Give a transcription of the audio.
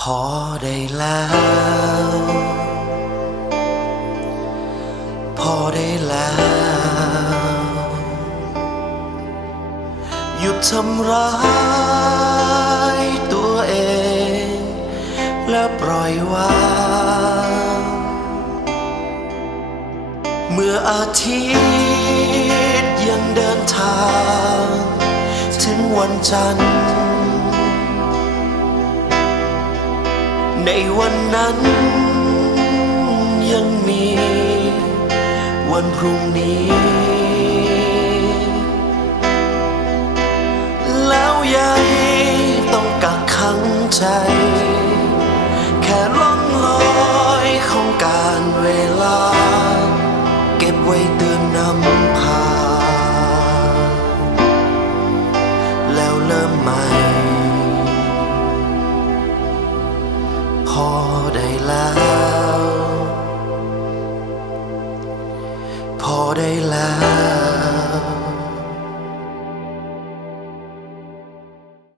พอได้แล้ว พอได้แล้ว หยุดทำร้ายตัวเองและปล่อยวางเมื่ออาทิตย์ยังเดินทางถึงวันจันทร์ในวันนั้นยังมีวันพรุ่งนี้แล้วยังต้องกักขังใจแค่ล่องลอยของการเวลาเก็บไว้เตือนนำพาแล้วเริ่มใหม่พอได้แล้วพอได้แล้ว